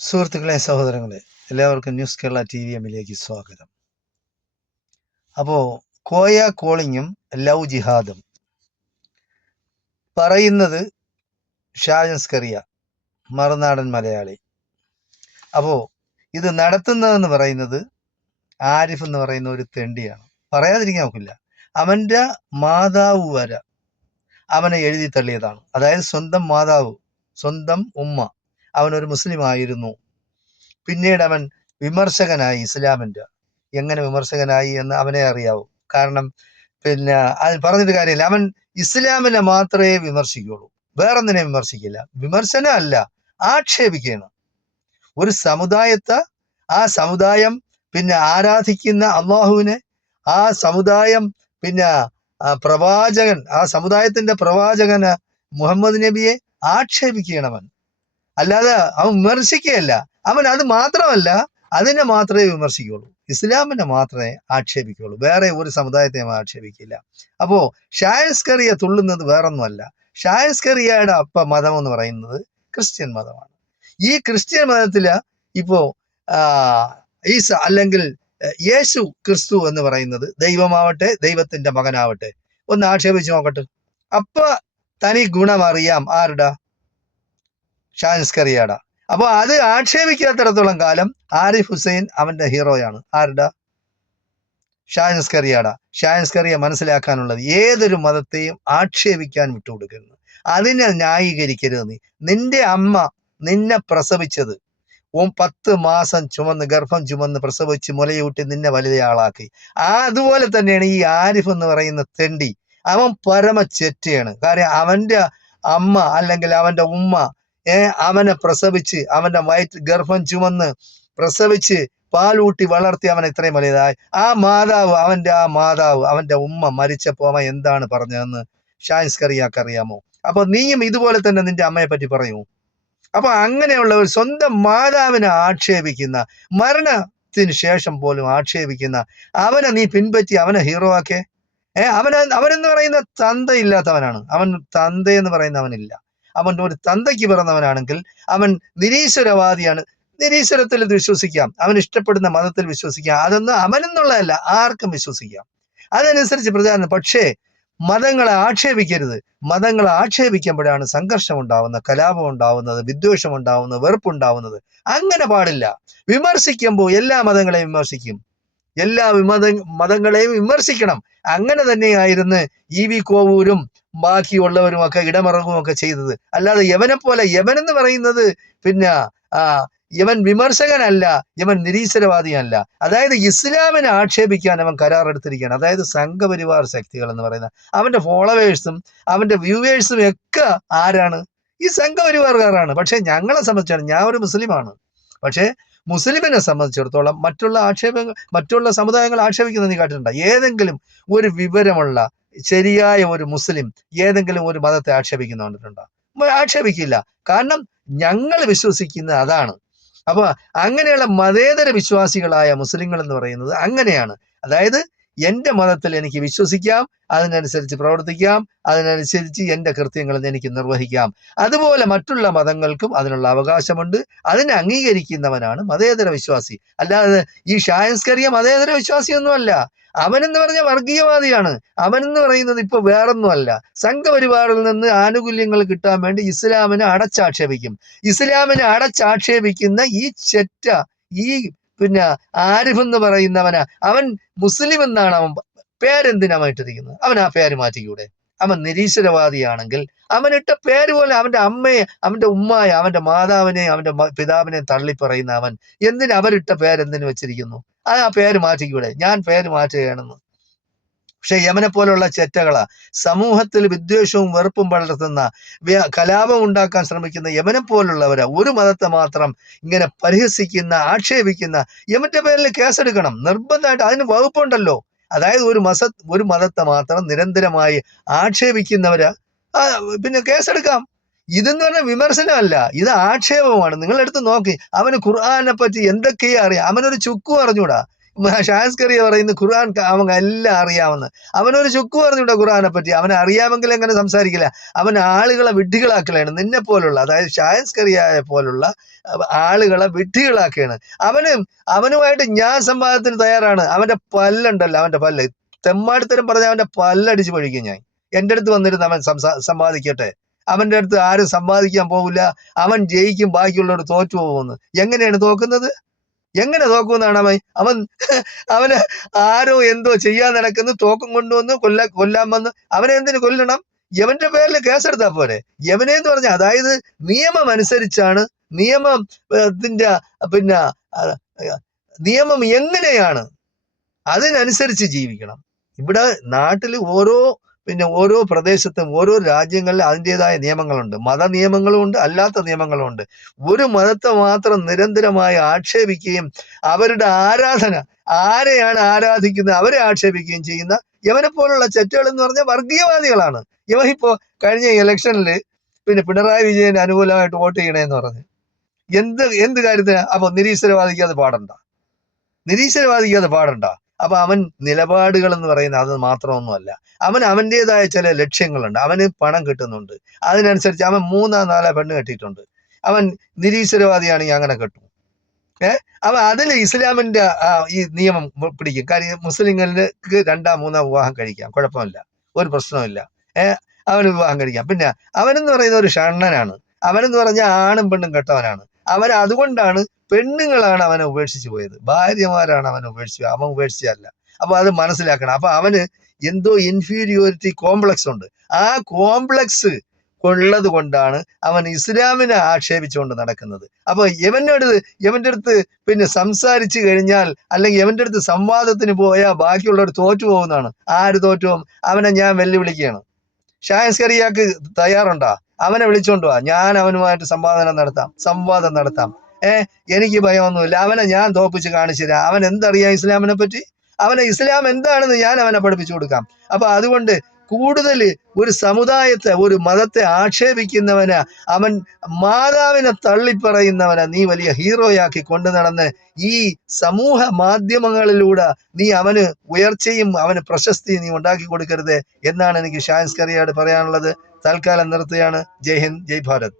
സുഹൃത്തുക്കളെ, സഹോദരങ്ങളെ, എല്ലാവർക്കും ന്യൂസ് കേരള TVMലേക്ക് സ്വാഗതം. അപ്പോൾ കോയ കോളിങ്ങും ലവ് ജിഹാദും പറയുന്നത് ഷാജൻസ്കറിയ, മറുനാടൻ മലയാളി. അപ്പോൾ ഇത് നടത്തുന്നതെന്ന് പറയുന്നത് ആരിഫ് എന്ന് പറയുന്ന ഒരു തെണ്ടിയാണ്. പറയാതിരിക്കാൻ നോക്കില്ല. അവൻ്റെ മാതാവ് വരെ അവനെ എഴുതി തള്ളിയതാണ്. അതായത് സ്വന്തം മാതാവ്, സ്വന്തം ഉമ്മ അവനൊരു മുസ്ലിം ആയിരുന്നു. പിന്നീട് അവൻ വിമർശകനായി ഇസ്ലാമിൻ്റെ. എങ്ങനെ വിമർശകനായി എന്ന് അവനെ അറിയാവൂ. കാരണം അത് പറഞ്ഞിട്ട് കാര്യമില്ല. അവൻ ഇസ്ലാമിനെ മാത്രമേ വിമർശിക്കുകയുള്ളൂ, വേറൊന്നിനെ വിമർശിക്കില്ല. വിമർശനമല്ല, ആക്ഷേപിക്കുകയാണ്. ഒരു സമുദായത്തെ, ആ സമുദായം ആരാധിക്കുന്ന അള്ളാഹുവിനെ, ആ സമുദായം പ്രവാചകൻ, ആ സമുദായത്തിന്റെ പ്രവാചകന് മുഹമ്മദ് നബിയെ ആക്ഷേപിക്കുകയാണ് അവൻ. അല്ലാതെ അവൻ വിമർശിക്കുകയല്ല. അവൻ അത് മാത്രമല്ല, അതിനെ മാത്രമേ വിമർശിക്കുകയുള്ളൂ, ഇസ്ലാമിനെ മാത്രമേ ആക്ഷേപിക്കുകയുള്ളൂ, വേറെ ഒരു സമുദായത്തെ ആക്ഷേപിക്കില്ല. അപ്പോ ഷായൻസ്കറിയ തുള്ളുന്നത് വേറൊന്നുമല്ല. ഷായൻസ്കറിയയുടെ മതം എന്ന് പറയുന്നത് ക്രിസ്ത്യൻ മതമാണ്. ഈ ക്രിസ്ത്യൻ മതത്തില് ഇപ്പോ ഈസ അല്ലെങ്കിൽ യേശു ക്രിസ്തു എന്ന് പറയുന്നത് ദൈവമാവട്ടെ, ദൈവത്തിന്റെ മകനാവട്ടെ, ഒന്ന് ആക്ഷേപിച്ചു നോക്കട്ടെ. അപ്പൊ തനി ഗുണം അറിയാം ആരുടെ? ഷായൻസ്കറിയയുടെ. അപ്പൊ അത് ആക്ഷേപിക്കാത്തിടത്തോളം കാലം ആരിഫ് ഹുസൈൻ അവന്റെ ഹീറോയാണ്. ആരുടെ? ഷായൻസ്കറിയയുടെ. ഷായൻസ്കറിയ മനസ്സിലാക്കാനുള്ളത്, ഏതൊരു മതത്തെയും ആക്ഷേപിക്കാൻ വിട്ടുകൊടുക്കരുത്, അതിനെ ന്യായീകരിക്കരുത്. നിന്റെ അമ്മ നിന്നെ പ്രസവിച്ചത് 10 മാസം ഗർഭം ചുമന്ന് പ്രസവിച്ച് മുലയൂട്ടി നിന്നെ വലിയ ആളാക്കി. അതുപോലെ തന്നെയാണ് ഈ ആരിഫ് എന്ന് പറയുന്ന തെണ്ടി. അവൻ പരമ ചെറ്റയാണ്. കാര്യം അവന്റെ അമ്മ അല്ലെങ്കിൽ അവന്റെ ഉമ്മ അവനെ പ്രസവിച്ച്, അവന്റെ ഗർഭം ചുമന്ന് പ്രസവിച്ച് പാലൂട്ടി വളർത്തി അവനെ ഇത്രയും വലിയതായി. ആ മാതാവ്, അവന്റെ ഉമ്മ മരിച്ചപ്പോ അവൻ എന്താണ് പറഞ്ഞതെന്ന് ഷായൻസ്കറിയാക്ക് അറിയാമോ? അപ്പൊ നീയും ഇതുപോലെ തന്നെ നിന്റെ അമ്മയെ പറ്റി പറയൂ. അപ്പൊ അങ്ങനെയുള്ളവർ സ്വന്തം മാതാവിനെ ആക്ഷേപിക്കുന്ന, മരണത്തിന് ശേഷം പോലും ആക്ഷേപിക്കുന്ന അവനെ നീ പിൻപറ്റി അവനെ ഹീറോ ആക്കേ. അവനെന്ന് പറയുന്ന തന്തയില്ലാത്തവനാണ്. അവൻ തന്തയെന്ന് പറയുന്ന അവനില്ല. അവൻ ഒരു തന്തയ്ക്ക് പിറന്നവനാണെങ്കിൽ അവൻ നിരീശ്വരവാദിയാണ്. നിരീശ്വരത്തിൽ വിശ്വസിക്കാം, അവൻ ഇഷ്ടപ്പെടുന്ന മതത്തിൽ വിശ്വസിക്കാം. അതൊന്നും അവനെന്നുള്ളതല്ല, ആർക്കും വിശ്വസിക്കാം, അതനുസരിച്ച് പ്രചാരണം. പക്ഷേ മതങ്ങളെ ആക്ഷേപിക്കരുത്. മതങ്ങളെ ആക്ഷേപിക്കുമ്പോഴാണ് സംഘർഷം ഉണ്ടാവുന്നത്, കലാപം ഉണ്ടാവുന്നത്, വിദ്വേഷം ഉണ്ടാവുന്നത്, വെറുപ്പുണ്ടാവുന്നത്. അങ്ങനെ പാടില്ല. വിമർശിക്കുമ്പോൾ എല്ലാ മതങ്ങളെയും വിമർശിക്കും, എല്ലാ മതങ്ങളെയും വിമർശിക്കണം. അങ്ങനെ തന്നെയായിരുന്നു EV കോവൂരും ബാക്കിയുള്ളവരും ഒക്കെ ഇടമറങ്ങുമൊക്കെ ചെയ്തത്. അല്ലാതെ യവനെന്ന് പറയുന്നത് യവൻ വിമർശകനല്ല, യവൻ നിരീശ്വരവാദിയല്ല. അതായത് ഇസ്ലാമിനെ ആക്ഷേപിക്കാൻ അവൻ കരാറെടുത്തിരിക്കുകയാണ്. അതായത് സംഘപരിവാർ ശക്തികൾ എന്ന് പറയുന്ന അവന്റെ ഫോളോവേഴ്സും അവന്റെ വ്യൂവേഴ്സും ഒക്കെ ആരാണ്? ഈ സംഘപരിവാറുകാരാണ്. പക്ഷെ ഞങ്ങളെ സംബന്ധിച്ചാണ്, ഞാൻ ഒരു മുസ്ലിമാണ്, പക്ഷേ മുസ്ലിമിനെ സംബന്ധിച്ചിടത്തോളം മറ്റുള്ള സമുദായങ്ങൾ ആക്ഷേപിക്കുന്നത് നീ കാട്ടിട്ടുണ്ട്? ഏതെങ്കിലും ഒരു വിവരമുള്ള ശരിയായ ഒരു മുസ്ലിം ഏതെങ്കിലും ഒരു മതത്തെ ആക്ഷേപിക്കുന്ന കണ്ടിട്ടുണ്ടോ? ആക്ഷേപിക്കില്ല. കാരണം ഞങ്ങൾ വിശ്വസിക്കുന്നത് അതാണ്. അപ്പൊ അങ്ങനെയുള്ള മതേതര വിശ്വാസികളായ മുസ്ലിങ്ങൾ എന്ന് പറയുന്നത് അങ്ങനെയാണ്. അതായത് എൻ്റെ മതത്തിൽ എനിക്ക് വിശ്വസിക്കാം, അതിനനുസരിച്ച് പ്രവർത്തിക്കാം, അതിനനുസരിച്ച് എൻ്റെ കൃത്യങ്ങൾ എനിക്ക് നിർവഹിക്കാം. അതുപോലെ മറ്റുള്ള മതങ്ങൾക്കും അതിനുള്ള അവകാശമുണ്ട്. അതിനെ അംഗീകരിക്കുന്നവനാണ് മതേതര വിശ്വാസി. അല്ലാതെ ഈ ഷായൻസ്കറിയ മതേതര വിശ്വാസിയൊന്നുമല്ല. അവനെന്ന് പറഞ്ഞ വർഗീയവാദിയാണ്. അവനെന്ന് പറയുന്നത് ഇപ്പൊ വേറൊന്നുമല്ല, സംഘപരിവാറിൽ നിന്ന് ആനുകൂല്യങ്ങൾ കിട്ടാൻ വേണ്ടി ഇസ്ലാമിനെ അടച്ചാക്ഷേപിക്കും. ഇസ്ലാമിനെ അടച്ചാക്ഷേപിക്കുന്ന ഈ ഈ ആരിഫ് എന്ന് പറയുന്നവന്, അവൻ മുസ്ലിം എന്നാണ് അവൻ പേരെന്തിനായിട്ടിരിക്കുന്നത്? അവൻ ആ പേര് മാറ്റിക്കൂടെ? അവൻ നിരീശ്വരവാദിയാണെങ്കിൽ അവനിട്ട പേര് പോലെ അവന്റെ അമ്മയെ, അവന്റെ ഉമ്മയെ, അവന്റെ മാതാവിനെയും അവന്റെ പിതാവിനെയും തള്ളിപ്പറയുന്ന അവൻ അവരിട്ട പേരെന്തിനു വെച്ചിരിക്കുന്നു? ആ പേര് മാറ്റിക്കൂടെ? ഞാൻ പേര് മാറ്റുകയാണെന്ന്. പക്ഷെ യമനെ പോലുള്ള ചെറ്റകളാ, സമൂഹത്തിൽ വിദ്വേഷവും വെറുപ്പും വളർത്തുന്ന, കലാപം ഉണ്ടാക്കാൻ ശ്രമിക്കുന്ന യമനെ പോലുള്ളവരാ ഒരു മതത്തെ മാത്രം ഇങ്ങനെ പരിഹസിക്കുന്ന, ആക്ഷേപിക്കുന്ന. യമന്റെ പേരിൽ കേസെടുക്കണം നിർബന്ധമായിട്ട്. അതിന് വകുപ്പുണ്ടല്ലോ. അതായത് ഒരു മതത്തെ മാത്രം നിരന്തരമായി ആക്ഷേപിക്കുന്നവരാ കേസെടുക്കാം. ഇതെന്ന് പറഞ്ഞാൽ വിമർശനമല്ല, ഇത് ആക്ഷേപമാണ്. നിങ്ങളെടുത്ത് നോക്കി, അവന് ഖുർആനെ പറ്റി എന്തൊക്കെയാ അറിയാം. അവനൊരു ചുക്കും അറിഞ്ഞൂടാ. ഷാസ്കറിയ പറയുന്നു ഖുർആൻ അവൻ എല്ലാം അറിയാമെന്ന്. അവനൊരു ചുക്ക് പറഞ്ഞൂടെ ഖുർആനെ പറ്റി? അവൻ അറിയാമെങ്കിൽ എങ്ങനെ സംസാരിക്കില്ല? അവൻ ആളുകളെ വിഡ്ഢികളാക്കലാണ്. നിന്നെ പോലുള്ള, അതായത് ഷാസ്കറിയായ പോലുള്ള ആളുകളെ വിഡ്ഢികളാക്കുകയാണ്. അവനുമായിട്ട് ഞാൻ സംവാദത്തിന് തയ്യാറാണ്. അവന്റെ പല്ലുണ്ടല്ലോ, അവന്റെ പല്ല് തെമ്മാടിത്തരം പറഞ്ഞ അവന്റെ പല്ലടിച്ച് പഴിക്കും ഞാൻ. എന്റെ അടുത്ത് വന്നിരുന്ന് അവൻ സംവാദിക്കട്ടെ. അവന്റെ അടുത്ത് ആരും സംവാദിക്കാൻ പോകില്ല. അവൻ ജയിക്കും, ബാക്കിയുള്ളവർ തോറ്റു പോകുമെന്ന്. എങ്ങനെയാണ് തോക്കുന്നത്? എങ്ങനെ തോക്കുമെന്നാണ് അവൻ അവന് ആരോ എന്തോ ചെയ്യാൻ നടക്കുന്നു, തോക്കും കൊണ്ടുവന്ന് കൊല്ലാൻ വന്ന്. അവനെ എന്തിനു കൊല്ലണം? യവന്റെ പേരിൽ കേസെടുത്താ പോരെ? യവനെന്ന് പറഞ്ഞാൽ, അതായത് നിയമം അനുസരിച്ചാണ്, നിയമത്തിന്റെ പിന്നെ നിയമം എങ്ങനെയാണ് അതിനനുസരിച്ച് ജീവിക്കണം. ഇവിടെ നാട്ടിൽ ഓരോ പ്രദേശത്തും ഓരോ രാജ്യങ്ങളിൽ അതിൻ്റെതായ നിയമങ്ങളുണ്ട്. മത നിയമങ്ങളും ഉണ്ട്, അല്ലാത്ത നിയമങ്ങളും ഉണ്ട്. ഒരു മതത്തെ മാത്രം നിരന്തരമായി ആക്ഷേപിക്കുകയും അവരുടെ ആരാധന, ആരെയാണ് ആരാധിക്കുന്നത് അവരെ ആക്ഷേപിക്കുകയും ചെയ്യുന്ന യവനെ പോലുള്ള ചെറ്റുകൾ എന്ന് പറഞ്ഞാൽ വർഗീയവാദികളാണ്. ഇവനിപ്പോ കഴിഞ്ഞ ഇലക്ഷനിൽ പിന്നെ പിണറായി വിജയന് അനുകൂലമായിട്ട് വോട്ട് ചെയ്യണേന്ന് പറഞ്ഞു. എന്ത് കാര്യത്തിന്? അപ്പൊ നിരീശ്വരവാദിക്ക് അത് പാടണ്ട. അപ്പൊ അവൻ നിലപാടുകൾ എന്ന് പറയുന്നത് അത് മാത്രമൊന്നുമല്ല. അവൻ്റെതായ ചില ലക്ഷ്യങ്ങളുണ്ട്. അവന് പണം കിട്ടുന്നുണ്ട്, അതിനനുസരിച്ച് അവൻ 3-4 പെണ്ണ് കെട്ടിയിട്ടുണ്ട്. അവൻ നിരീശ്വരവാദിയാണെങ്കിൽ അങ്ങനെ കെട്ടും. അവൻ അതിൽ ഇസ്ലാമിന്റെ ഈ നിയമം പിടിക്കും. കാര്യം മുസ്ലിങ്ങൾക്ക് 2-3 വിവാഹം കഴിക്കാം, കുഴപ്പമില്ല, ഒരു പ്രശ്നമില്ല. അവന് വിവാഹം കഴിക്കാം. പിന്നെ അവനെന്ന് പറയുന്ന ഒരു ഷണ്ണനാണ്. അവനെന്ന് പറഞ്ഞാൽ ആണും പെണ്ണും കെട്ടവനാണ്. അതുകൊണ്ടാണ് പെണ്ണുങ്ങളാണ് അവനെ ഉപേക്ഷിച്ചു പോയത്, ഭാര്യമാരാണ് അവനെ ഉപേക്ഷിച്ചത്. അവൻ ഉപേക്ഷിച്ചതല്ല. അപ്പൊ അത് മനസ്സിലാക്കണം. അപ്പൊ അവന് എന്തോ ഇൻഫീരിയോറിറ്റി കോംപ്ലക്സ് ഉണ്ട്. ആ കോംപ്ലക്സ് ഉള്ളത് കൊണ്ടാണ് അവൻ ഇസ്ലാമിനെ ആക്ഷേപിച്ചുകൊണ്ട് നടക്കുന്നത്. അപ്പൊ യവന്റെ അടുത്ത് പിന്നെ സംസാരിച്ചു കഴിഞ്ഞാൽ, അല്ലെങ്കിൽ യവന്റെ അടുത്ത് സംവാദത്തിന് പോയാൽ ബാക്കിയുള്ളവർ തോറ്റു പോകുന്നതാണ്. ആര് തോറ്റുപോകും? അവനെ ഞാൻ വെല്ലുവിളിക്കുകയാണ്. ഷായസ്കറിയാക്ക് തയ്യാറുണ്ടോ? അവനെ വിളിച്ചോണ്ട് വാ, ഞാൻ അവനുമായിട്ട് സംവാദം നടത്താം. എനിക്ക് ഭയമൊന്നുമില്ല. അവനെ ഞാൻ തോപ്പിച്ച് കാണിച്ചു തരാം. അവൻ എന്തറിയാം ഇസ്ലാമിനെ പറ്റി? ഇസ്ലാം എന്താണെന്ന് ഞാൻ അവനെ പഠിപ്പിച്ചു കൊടുക്കാം. അപ്പൊ അതുകൊണ്ട് കൂടുതൽ ഒരു സമുദായത്തെ, ഒരു മതത്തെ ആക്ഷേപിക്കുന്നവന്, അവൻ മാതാവിനെ തള്ളിപ്പറയുന്നവനെ നീ വലിയ ഹീറോയാക്കി കൊണ്ടു നടന്ന് ഈ സമൂഹ മാധ്യമങ്ങളിലൂടെ നീ അവന് ഉയർച്ചയും അവന് പ്രശസ്തിയും നീ ഉണ്ടാക്കി കൊടുക്കരുത് എന്നാണ് എനിക്ക് ഷായസ്കറിയോട് പറയാനുള്ളത്. തൽക്കാലം നിർത്തുകയാണ്. ജയ് ഹിന്ദ്, ജയ് ഭാരത്.